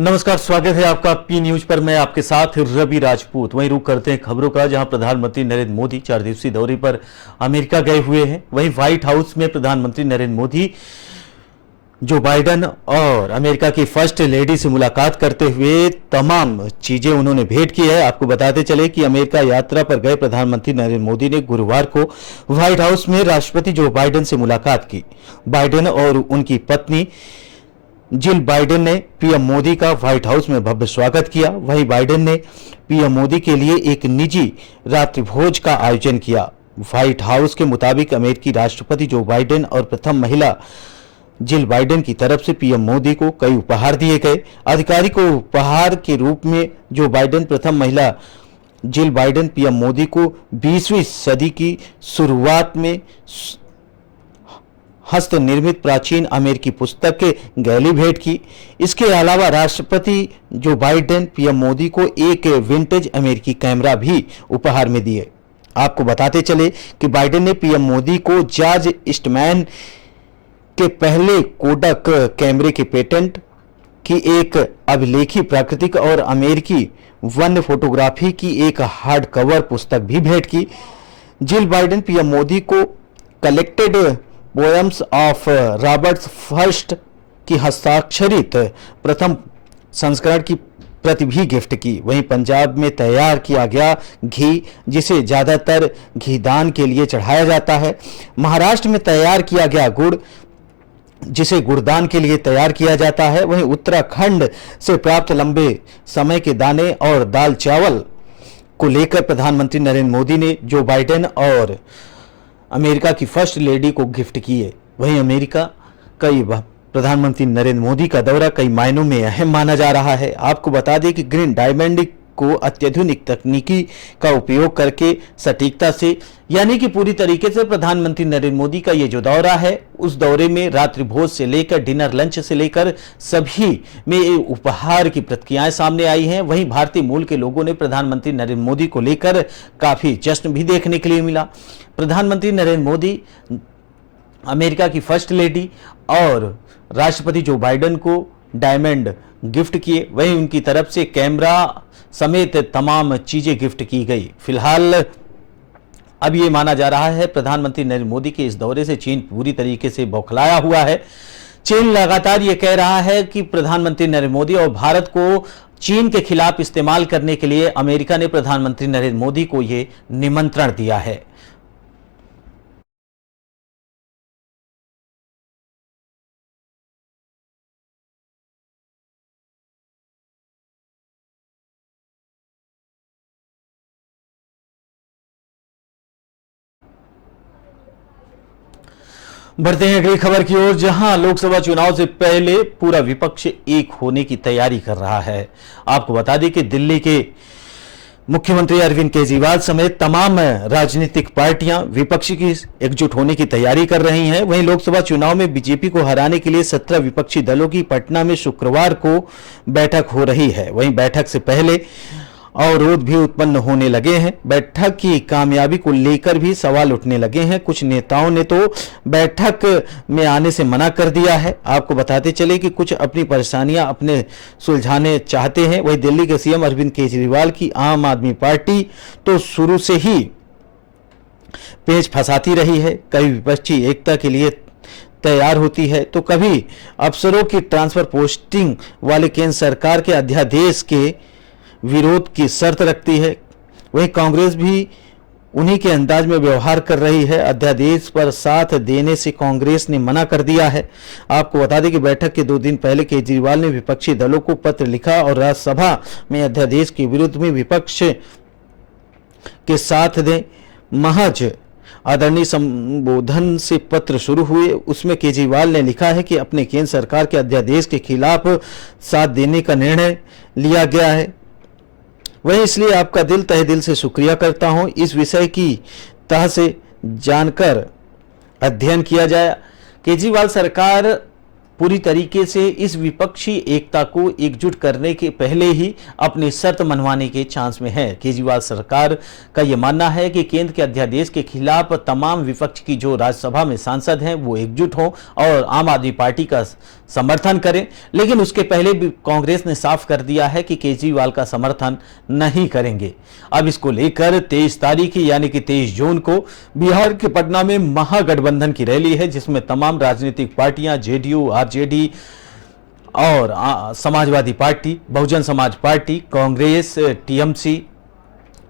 नमस्कार, स्वागत है आपका पी न्यूज पर। मैं आपके साथ रवि राजपूत। वहीं रुक करते हैं खबरों का, जहां प्रधानमंत्री नरेंद्र मोदी 4 दिवसीय दौरे पर अमेरिका गए हुए हैं। वहीं व्हाइट हाउस में प्रधानमंत्री नरेंद्र मोदी जो बाइडेन और अमेरिका की फर्स्ट लेडी से मुलाकात करते हुए तमाम चीजें उन्होंने भेंट की है। आपको बताते चले कि अमेरिका यात्रा पर गए प्रधानमंत्री नरेंद्र मोदी ने गुरुवार को व्हाइट हाउस में राष्ट्रपति जो बाइडेन से मुलाकात की। बाइडेन और उनकी पत्नी जिल बाइडेन ने पीएम मोदी का व्हाइट हाउस में भव्य स्वागत किया। वहीं बाइडेन ने पीएम मोदी के लिए एक निजी रात्रि भोज का आयोजन किया। व्हाइट हाउस के मुताबिक अमेरिकी राष्ट्रपति जो बाइडेन और प्रथम महिला जिल बाइडेन की तरफ से पीएम मोदी को कई उपहार दिए गए। आधिकारिक उपहार के रूप में जो बाइडेन प्रथम महिला जिल बाइडेन पीएम मोदी को 20वीं सदी की शुरुआत में हस्त निर्मित प्राचीन अमेरिकी पुस्तक के गैली भेंट की। इसके अलावा राष्ट्रपति जो बाइडेन पीएम मोदी को एक विंटेज अमेरिकी कैमरा भी उपहार में दिए। आपको बताते चले कि बाइडेन ने पीएम मोदी को जॉर्ज ईस्टमैन के पहले कोडक कैमरे के पेटेंट की एक अभिलेखी प्राकृतिक और अमेरिकी वन्य फोटोग्राफी की एक हार्ड कवर पुस्तक भी भेंट की। जिल बाइडेन पीएम मोदी को collected poems of Robert first की हस्ताक्षरित प्रथम संस्करण की प्रति भी गिफ्ट की। वहीं पंजाब में तैयार किया गया घी, जिसे ज़्यादातर घी दान के लिए चढ़ाया जाता है, महाराष्ट्र में तैयार किया गया गुड़, जिसे गुड़दान के लिए तैयार किया जाता है, वहीं उत्तराखंड से प्राप्त लंबे समय के दाने और दाल चावल को लेकर प्रधानमंत्री नरेंद्र मोदी ने जो बाइडेन और अमेरिका की फर्स्ट लेडी को गिफ्ट किए। वहीं अमेरिका कई प्रधानमंत्री नरेंद्र मोदी का दौरा कई मायनों में अहम माना जा रहा है। आपको बता दें कि ग्रीन डायमंड को अत्याधुनिक तकनीकी का उपयोग करके सटीकता से, यानी कि पूरी तरीके से प्रधानमंत्री नरेंद्र मोदी का ये जो दौरा है, उस दौरे में रात्रि भोज से लेकर डिनर लंच से लेकर सभी में उपहार की प्रतिक्रियाएं सामने आई हैं। वहीं भारतीय मूल के लोगों ने प्रधानमंत्री नरेंद्र मोदी को लेकर काफी जश्न भी देखने के लिए मिला। प्रधानमंत्री नरेंद्र मोदी अमेरिका की फर्स्ट लेडी और राष्ट्रपति जो बाइडेन को डायमंड गिफ्ट किए। वहीं उनकी तरफ से कैमरा समेत तमाम चीजें गिफ्ट की गई। फिलहाल अब ये माना जा रहा है प्रधानमंत्री नरेंद्र मोदी के इस दौरे से चीन पूरी तरीके से बौखलाया हुआ है। चीन लगातार ये कह रहा है कि प्रधानमंत्री नरेंद्र मोदी और भारत को चीन के खिलाफ इस्तेमाल करने के लिए अमेरिका ने प्रधानमंत्री नरेंद्र मोदी को ये निमंत्रण दिया है। बढ़ते हैं अगली खबर की ओर, जहां लोकसभा चुनाव से पहले पूरा विपक्ष एक होने की तैयारी कर रहा है। आपको बता दें कि दिल्ली के मुख्यमंत्री अरविंद केजरीवाल समेत तमाम राजनीतिक पार्टियां विपक्ष की एकजुट होने की तैयारी कर रही हैं। वहीं लोकसभा चुनाव में बीजेपी को हराने के लिए 17 विपक्षी दलों की पटना में शुक्रवार को बैठक हो रही है। वहीं बैठक से पहले अवरोध भी उत्पन्न होने लगे हैं। बैठक की कामयाबी को लेकर भी सवाल उठने लगे हैं। कुछ नेताओं ने तो बैठक में आने से मना कर दिया है। आपको बताते चले कि कुछ अपनी परेशानियां अपने सुलझाने चाहते हैं। वहीं दिल्ली के सीएम अरविंद केजरीवाल की आम आदमी पार्टी तो शुरू से ही पेच फंसाती रही है। कई विपक्षी एकता के लिए तैयार होती है तो कभी अफसरों की ट्रांसफर पोस्टिंग वाले केंद्र सरकार के अध्यादेश के विरोध की शर्त रखती है। वहीं कांग्रेस भी उन्हीं के अंदाज में व्यवहार कर रही है। अध्यादेश पर साथ देने से कांग्रेस ने मना कर दिया है। आपको बता दें कि बैठक के 2 दिन पहले केजरीवाल ने विपक्षी दलों को पत्र लिखा और राज्यसभा में अध्यादेश के विरुद्ध में विपक्ष के साथ दें महज आदरणीय संबोधन से पत्र शुरू हुए। उसमें केजरीवाल ने लिखा है कि अपने केंद्र सरकार के अध्यादेश के खिलाफ साथ देने का निर्णय लिया गया है। वहीं इसलिए आपका तहे दिल से शुक्रिया करता हूं। इस विषय की तह से जानकर अध्ययन किया जाए। केजरीवाल सरकार पूरी तरीके से इस विपक्षी एकता को एकजुट करने के पहले ही अपनी शर्त मनवाने के चांस में है। केजरीवाल सरकार का यह मानना है कि केंद्र के अध्यादेश के खिलाफ तमाम विपक्ष की जो राज्यसभा में सांसद हैं वो एकजुट हों और आम आदमी पार्टी का समर्थन करें, लेकिन उसके पहले भी कांग्रेस ने साफ कर दिया है कि केजरीवाल का समर्थन नहीं करेंगे। अब इसको लेकर 23 तारीख यानी कि 23 जून को बिहार के पटना में महागठबंधन की रैली है, जिसमें तमाम राजनीतिक पार्टियां जेडीयू, आरजेडी और Samajwadi party, Bahujan Samaj party, Congress, TMC,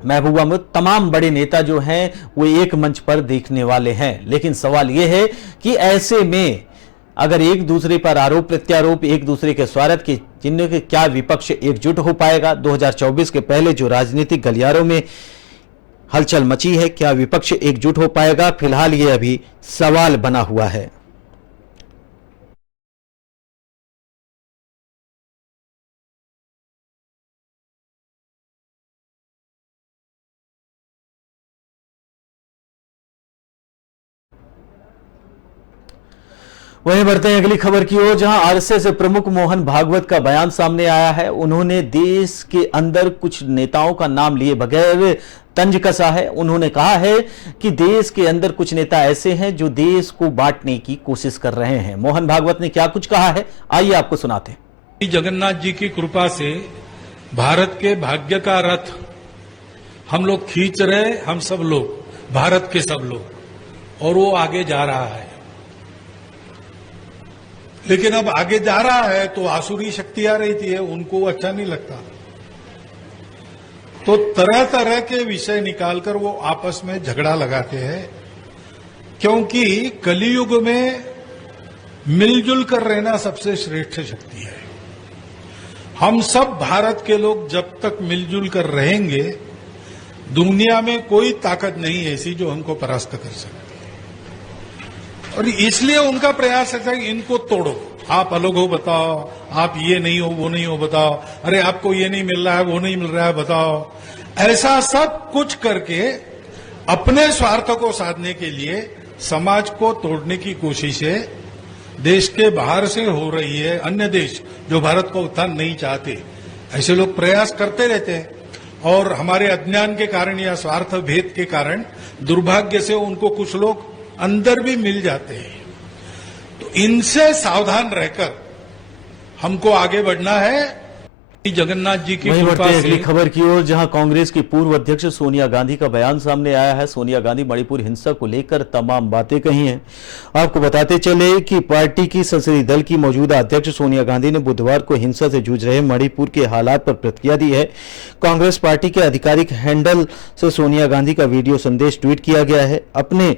Mehbooba Mufti, तमाम बड़े नेता जो हैं वो एक मंच पर देखने वाले हैं। लेकिन सवाल यह है कि ऐसे में अगर एक दूसरे पर आरोप प्रत्यारोप, एक दूसरे के स्वार्थ के चिन्ह के, क्या विपक्ष एकजुट हो पाएगा? 2024 के पहले जो राजनीतिक गलियारों में हलचल मची है, क्या विपक्ष एकजुट हो पाएगा? फिलहाल ये अभी सवाल बना हुआ है। वहीं बढ़ते हैं अगली खबर की ओर, जहां आरएसएस प्रमुख मोहन भागवत का बयान सामने आया है। उन्होंने देश के अंदर कुछ नेताओं का नाम लिए बगैर तंज कसा है। उन्होंने कहा है कि देश के अंदर कुछ नेता ऐसे हैं जो देश को बांटने की कोशिश कर रहे हैं। मोहन भागवत ने क्या कुछ कहा है, आइए आपको सुनाते हैं। जगन्नाथ जी की कृपा से भारत के भाग्य का रथ हम लोग खींच रहे, हम सब लोग, भारत के सब लोग, और वो आगे जा रहा है। लेकिन अब आगे जा रहा है तो आसुरी शक्ति आ रही थी, उनको अच्छा नहीं लगता, तो तरह तरह के विषय निकालकर वो आपस में झगड़ा लगाते हैं। क्योंकि कलियुग में मिलजुल कर रहना सबसे श्रेष्ठ शक्ति है। हम सब भारत के लोग जब तक मिलजुल कर रहेंगे, दुनिया में कोई ताकत नहीं ऐसी जो हमको परास्त कर सकती। और इसलिए उनका प्रयास है कि इनको तोड़ो, आप अलग हो बताओ, आप ये नहीं हो वो नहीं हो बताओ, अरे आपको ये नहीं मिल रहा है वो नहीं मिल रहा है बताओ। ऐसा सब कुछ करके अपने स्वार्थ को साधने के लिए समाज को तोड़ने की कोशिशें देश के बाहर से हो रही है। अन्य देश जो भारत को उत्थान नहीं चाहते, ऐसे लोग प्रयास करते रहते हैं और हमारे अज्ञान के कारण या स्वार्थ भेद के कारण दुर्भाग्य से उनको कुछ लोग अंदर भी मिल जाते हैं। तो इनसे सावधान रहकर हमको आगे बढ़ना है। जगन्नाथ जी की कृपा से। अगली खबर की ओर, जहां कांग्रेस की पूर्व अध्यक्ष सोनिया गांधी का बयान सामने आया है। सोनिया गांधी मणिपुर हिंसा को लेकर तमाम बातें कही हैं। आपको बताते चले कि पार्टी की संसदीय दल की मौजूदा अध्यक्ष सोनिया गांधी ने बुधवार को हिंसा से जूझ रहे मणिपुर के हालात पर प्रतिक्रिया दी है। कांग्रेस पार्टी के आधिकारिक हैंडल से सोनिया गांधी का वीडियो संदेश ट्वीट किया गया है। अपने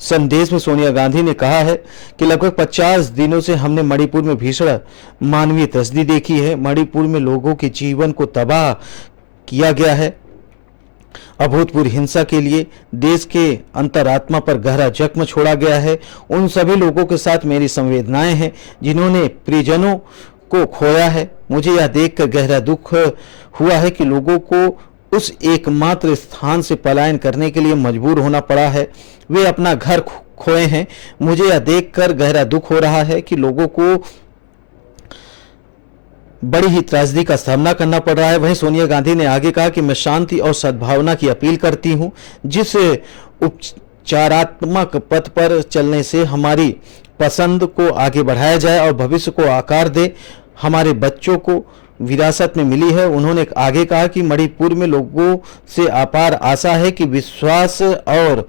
संदेश में सोनिया गांधी ने कहा है कि लगभग 50 दिनों से हमने मणिपुर में भीषण मानवीय त्रसदी देखी है। मणिपुर में लोगों के जीवन को तबाह किया गया है। अभूतपूर्व हिंसा के लिए देश के अंतरात्मा पर गहरा जख्म छोड़ा गया है। उन सभी लोगों के साथ मेरी संवेदनाएं हैं जिन्होंने प्रियजनों को खोया है। मुझे यह देखकर गहरा दुख हुआ है कि लोगों को उस एकमात्र स्थान से पलायन करने के लिए मजबूर होना पड़ा है। वे अपना घर खोए हैं। मुझे यह देखकर गहरा दुख हो रहा है कि लोगों को बड़ी ही त्रासदी का सामना करना पड़ रहा है। वहीं सोनिया गांधी ने आगे कहा कि मैं शांति और सद्भावना की अपील करती हूं, जिस उपचारात्मक पथ पर चलने से हमारी पसंद को आगे बढ़ाया जाए और भविष्य को आकार दे। हमारे बच्चों को विरासत में मिली है। उन्होंने आगे कहा कि मणिपुर में लोगों से अपार आशा है कि विश्वास और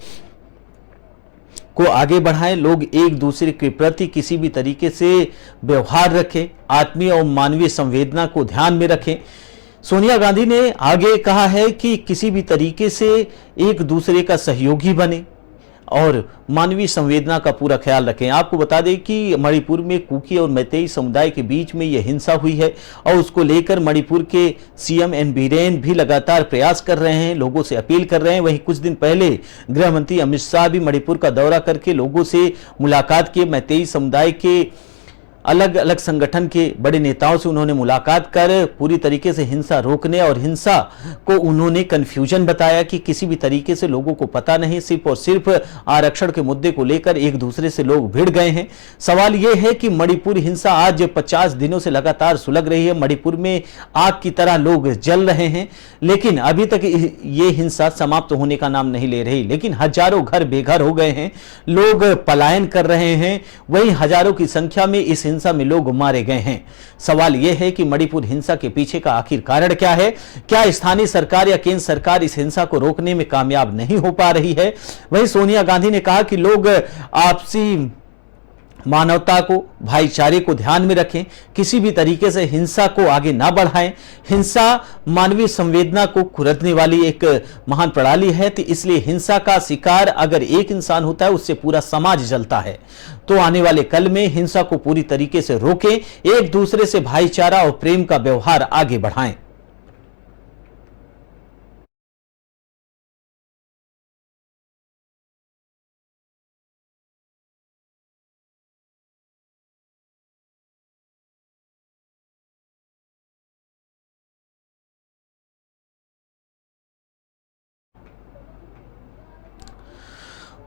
को आगे बढ़ाएं, लोग एक दूसरे के प्रति किसी भी तरीके से व्यवहार रखें, आत्मीय और मानवीय संवेदना को ध्यान में रखें। सोनिया गांधी ने आगे कहा है कि किसी भी तरीके से एक दूसरे का सहयोगी बने और मानवीय संवेदना का पूरा ख्याल रखें। आपको बता दें कि मणिपुर में कुकी और मैतेई समुदाय के बीच में यह हिंसा हुई है और उसको लेकर मणिपुर के सीएम एन बीरेन भी लगातार प्रयास कर रहे हैं, लोगों से अपील कर रहे हैं। वहीं कुछ दिन पहले गृह मंत्री अमित शाह भी मणिपुर का दौरा करके लोगों से मुलाकात किए, मैतेई समुदाय के अलग अलग संगठन के बड़े नेताओं से उन्होंने मुलाकात कर पूरी तरीके से हिंसा रोकने और हिंसा को उन्होंने कंफ्यूजन बताया कि किसी भी तरीके से लोगों को पता नहीं, सिर्फ और सिर्फ आरक्षण के मुद्दे को लेकर एक दूसरे से लोग भिड़ गए हैं। सवाल यह है कि मणिपुर हिंसा आज 50 दिनों से लगातार सुलग रही है। मणिपुर में आग की तरह लोग जल रहे हैं, लेकिन अभी तक ये हिंसा समाप्त होने का नाम नहीं ले रही। लेकिन हजारों घर बेघर हो गए हैं, लोग पलायन कर रहे हैं, वहीं हजारों की संख्या में इस हिंसा में लोग मारे गए हैं। सवाल यह है कि मणिपुर हिंसा के पीछे का आखिर कारण क्या है? क्या स्थानीय सरकार या केंद्र सरकार इस हिंसा को रोकने में कामयाब नहीं हो पा रही है? वहीं सोनिया गांधी ने कहा कि लोग आपसी मानवता को, भाईचारे को ध्यान में रखें, किसी भी तरीके से हिंसा को आगे ना बढ़ाएं। हिंसा मानवीय संवेदना को कुचलने वाली एक महान प्रणाली है, तो इसलिए हिंसा का शिकार अगर एक इंसान होता है उससे पूरा समाज जलता है। तो आने वाले कल में हिंसा को पूरी तरीके से रोकें, एक दूसरे से भाईचारा और प्रेम का व्यवहार आगे बढ़ाएं।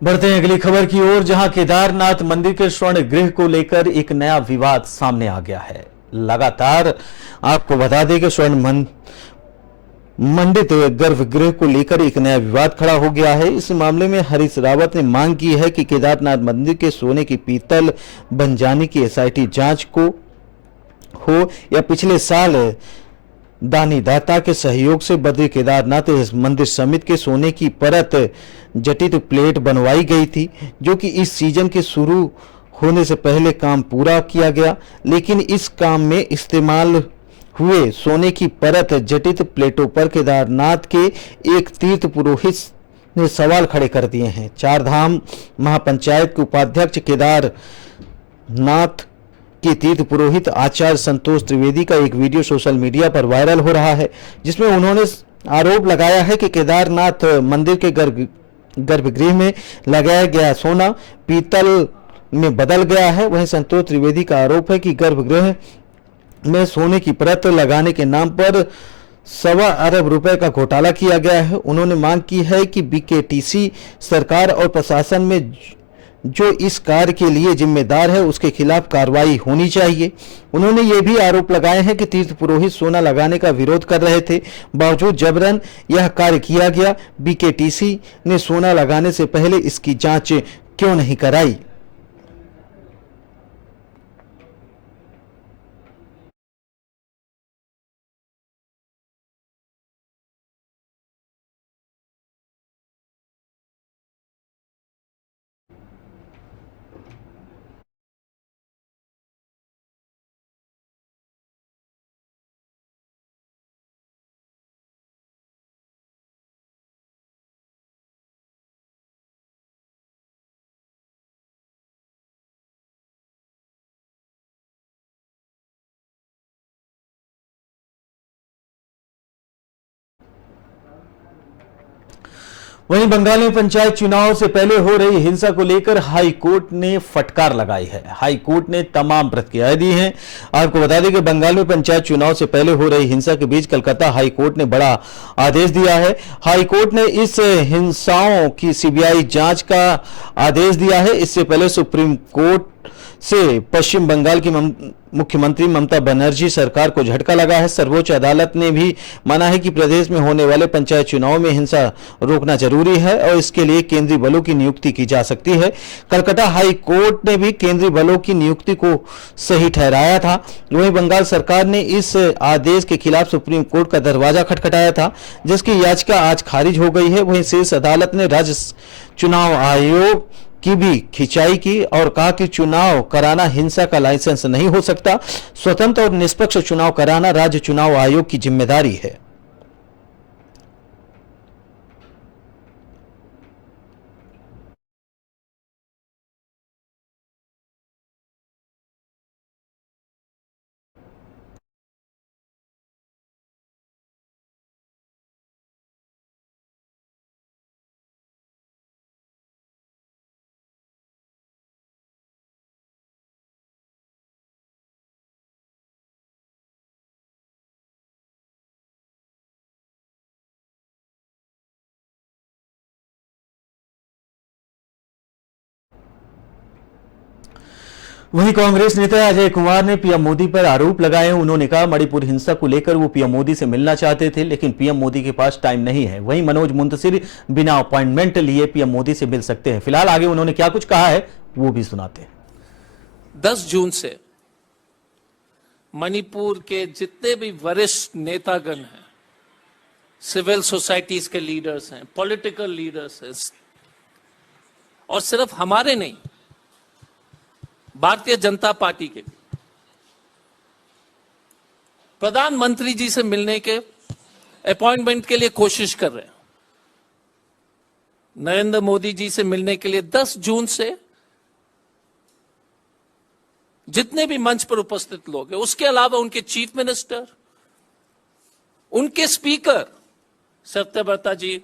बढ़ते हैं अगली खबर की ओर, जहां केदारनाथ मंदिर के स्वर्ण गृह को लेकर एक नया विवाद सामने आ गया है। लगातार आपको बता दें कि मंडित गर्भगृह को लेकर एक नया विवाद खड़ा हो गया है। इस मामले में हरीश रावत ने मांग की है कि केदारनाथ मंदिर के सोने की पीतल बन जाने की एसआईटी जांच को हो या पिछले साल दानी दाता के सहयोग से बद्री केदारनाथ मंदिर समिति के सोने की परत जटित प्लेट बनवाई गई थी, जो कि इस सीजन के शुरू होने से पहले काम पूरा किया गया। लेकिन इस काम में इस्तेमाल हुए सोने की परत जटित प्लेटों पर केदारनाथ के एक तीर्थ पुरोहित ने सवाल खड़े कर दिए हैं। चार धाम महापंचायत के उपाध्यक्ष केदारनाथ के तीर्थ पुरोहित आचार्य संतोष त्रिवेदी का एक वीडियो सोशल मीडिया पर वायरल हो रहा है, जिसमें उन्होंने आरोप लगाया है कि केदारनाथ मंदिर के गर्भगृह में लगाया गया सोना पीतल में बदल गया है। वहीं संतोष त्रिवेदी का आरोप है कि गर्भगृह में सोने की परत लगाने के नाम पर 1.25 अरब रुपए का घोटाला किया गया है। उन्होंने मांग की है कि बीकेटीसी सरकार और प्रशासन में जो इस कार्य के लिए जिम्मेदार है उसके खिलाफ कार्रवाई होनी चाहिए। उन्होंने ये भी आरोप लगाए हैं कि तीर्थ पुरोहित सोना लगाने का विरोध कर रहे थे, बावजूद जबरन यह कार्य किया गया। बीकेटीसी ने सोना लगाने से पहले इसकी जांच क्यों नहीं कराई? वहीं बंगाल में पंचायत चुनाव से पहले हो रही हिंसा को लेकर हाई कोर्ट ने फटकार लगाई है। हाई कोर्ट ने तमाम प्रतिक्रियाएं दी हैं। आपको बता दें कि बंगाल में पंचायत चुनाव से पहले हो रही हिंसा के बीच कलकत्ता हाई कोर्ट ने बड़ा आदेश दिया है। हाई कोर्ट ने इस हिंसाओं की सीबीआई जांच का आदेश दिया है। इससे पहले सुप्रीम कोर्ट से पश्चिम बंगाल की मुख्यमंत्री ममता बनर्जी सरकार को झटका लगा है। सर्वोच्च अदालत ने भी माना है कि प्रदेश में होने वाले पंचायत चुनाव में हिंसा रोकना जरूरी है और इसके लिए केंद्रीय बलों की नियुक्ति की जा सकती है। कलकत्ता हाई कोर्ट ने भी केंद्रीय बलों की नियुक्ति को सही ठहराया था। वहीं बंगाल सरकार ने इस आदेश के खिलाफ सुप्रीम कोर्ट का दरवाजा खटखटाया था, जिसकी याचिका आज खारिज हो गई है। वहीं शीर्ष अदालत ने राज्य चुनाव आयोग की भी खिंचाई की और कहा कि चुनाव कराना हिंसा का लाइसेंस नहीं हो सकता। स्वतंत्र और निष्पक्ष चुनाव कराना राज्य चुनाव आयोग की जिम्मेदारी है। वहीं कांग्रेस नेता अजय कुमार ने पीएम मोदी पर आरोप लगाए। उन्होंने कहा मणिपुर हिंसा को लेकर वो पीएम मोदी से मिलना चाहते थे, लेकिन पीएम मोदी के पास टाइम नहीं है। वहीं मनोज मुंतशिर बिना अपॉइंटमेंट लिए पीएम मोदी से मिल सकते हैं। फिलहाल आगे उन्होंने क्या कुछ कहा है वो भी सुनाते हैं। 10 जून से मणिपुर के जितने भी वरिष्ठ नेतागण हैं, सिविल सोसाइटीज के लीडर्स हैं, पॉलिटिकल लीडर्स हैं, और सिर्फ हमारे नहीं, भारतीय जनता पार्टी के प्रधानमंत्री जी से मिलने के अपॉइंटमेंट के लिए कोशिश कर रहे हैं। नरेंद्र मोदी जी से मिलने के लिए 10 जून से जितने भी मंच पर उपस्थित लोग हैं, उसके अलावा उनके चीफ मिनिस्टर, उनके स्पीकर सत्यव्रता जी,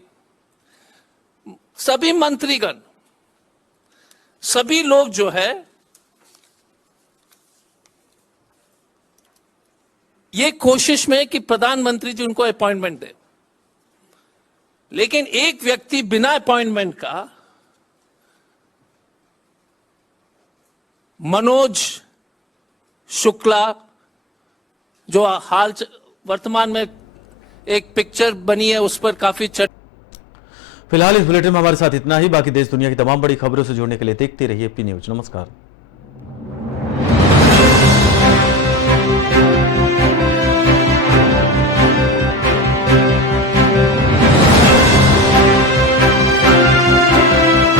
सभी मंत्रीगण, सभी लोग जो है ये कोशिश में कि प्रधानमंत्री जी उनको अपॉइंटमेंट दे। लेकिन एक व्यक्ति बिना अपॉइंटमेंट का, मनोज शुक्ला, जो वर्तमान में एक पिक्चर बनी है उस पर काफी फिलहाल इस बुलेटिन में हमारे साथ इतना ही। बाकी देश दुनिया की तमाम बड़ी खबरों से जुड़ने के लिए देखते रहिए पी न्यूज। नमस्कार।